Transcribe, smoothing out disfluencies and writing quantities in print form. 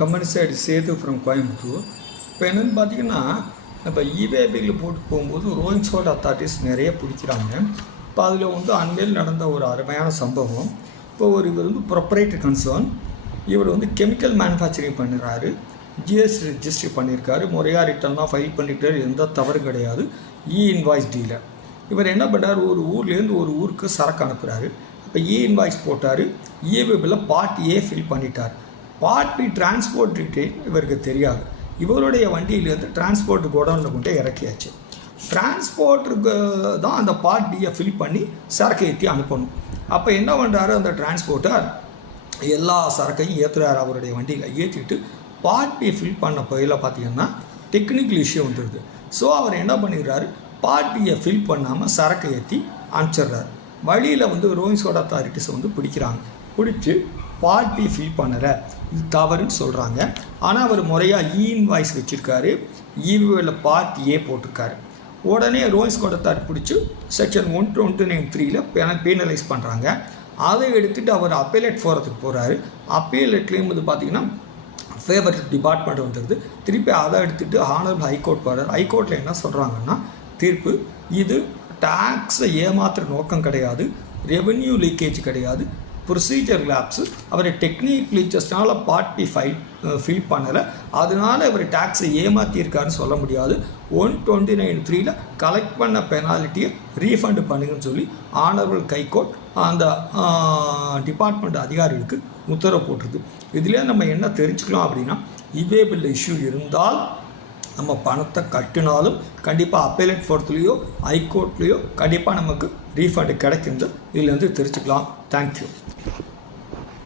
கம்பெனிசைடு Setu from Coimbatore. இப்போ என்னென்னு பார்த்தீங்கன்னா, இப்போ இவே பில்லில் போட்டு போகும்போது ரோயிங் சோல்ட் அத்தாரிட்டிஸ் நிறைய பிடிக்கிறாங்க. இப்போ அதில் வந்து அண்மையில் நடந்த ஒரு அருமையான சம்பவம். இப்போ இவர் வந்து ப்ரொப்ரைட்டரி கன்சர்ன், இவர் வந்து கெமிக்கல் மேனுஃபேக்சரிங் பண்ணுறாரு, ஜிஎஸ்டி ரெஜிஸ்ட்ரி பண்ணியிருக்காரு, முறையாக ரிட்டர்ன் தான் ஃபைல் பண்ணிட்டார், எந்த தவறும் கிடையாது. Invoice dealer. இவர் என்ன பண்ணுறாரு, ஒரு ஊர்லேருந்து ஒரு ஊருக்கு சரக்கு அனுப்புகிறாரு. இப்போ இன்வாய்ஸ் போட்டார், இவேபில் பார்ட் ஏ ஃபில் பண்ணிட்டார். பார்ட் பி டிரான்ஸ்போர்ட் டீட்டெயில் இவருக்கு தெரியாது. இவருடைய வண்டியிலேருந்து டிரான்ஸ்போர்ட் கோடவுனில் கொண்டு இறக்கியாச்சு. டிரான்ஸ்போர்ட்டுக்கு தான் அந்த பார்ட் பியை ஃபில் பண்ணி சரக்கு ஏற்றி அனுப்பணும். அப்போ என்ன பண்ணுறாரு, அந்த டிரான்ஸ்போர்ட்டர் எல்லா சரக்கையும் ஏற்றுறாரு அவருடைய வண்டியில். ஏற்றிட்டு பார்ட் பி ஃபில் பண்ண பகுதியில் பார்த்திங்கன்னா டெக்னிக்கல் இஷ்யூ வந்துடுது. ஸோ அவர் என்ன பண்ணிடுறாரு, பார்ட் பியை ஃபில் பண்ணாமல் சரக்கை ஏற்றி அனுப்பிச்சிடுறாரு. வழியில் வந்து ரோயிங் சோல்ட் அத்தாரிட்டிஸ் வந்து பிடிக்கிறாங்க. பிடிச்சி பார்ட் பி ஃபில் பண்ணலை, இது தவறுன்னு சொல்கிறாங்க. ஆனால் அவர் முறையாக இன்வாய்ஸ் வச்சுருக்காரு, இவியில் பார்ட் ஏ போட்டிருக்காரு. உடனே ரோயிங் சோல்ட் அத்தாரிட்டி பிடிச்சி செக்ஷன் 129(3) பேனலைஸ் பண்ணுறாங்க. அதை எடுத்துகிட்டு அவர் அப்பீலேட் போகிறதுக்கு போகிறாரு. அப்பீலேட்லேயும் வந்து பார்த்திங்கன்னா ஃபேவர் டிபார்ட்மெண்ட் வந்துடுது. திருப்பி அதை எடுத்துகிட்டு ஹானரபிள் ஹைகோர்ட் போகிறார். ஹைகோர்ட்டில் என்ன சொல்கிறாங்கன்னா, தீர்ப்பு இது டேக்ஸை ஏமாத்துற நோக்கம் கிடையாது, ரெவென்யூ லீக்கேஜ் கிடையாது, ப்ரொசீஜர் லேப்ஸு, அவர் டெக்னிக் லீச்சஸ்னால பார்ட் பி ஃபில் பண்ணலை, அதனால அவர் டேக்ஸை ஏமாற்றியிருக்காருன்னு சொல்ல முடியாது. 129(3) கலெக்ட் பண்ண பெனால்ட்டியை ரீஃபண்ட் பண்ணுங்கன்னு சொல்லி ஆனரபிள் ஹைகோர்ட் அந்த டிபார்ட்மெண்ட் அதிகாரிகளுக்கு உத்தரவு போட்டுருது. இதுலேயே நம்ம என்ன தெரிஞ்சுக்கலாம் அப்படின்னா, இவே பில் இஷ்யூ இருந்தால் நம்ம பணத்தை கட்டினாலும் கண்டிப்பாக அப்பீலேட் ஃபோர்த்துலேயோ ஹைகோர்ட்லேயோ கண்டிப்பாக நமக்கு ரீஃபண்டு கிடைக்குது. இதுலேருந்து தெரிஞ்சுக்கலாம். தேங்க்யூ.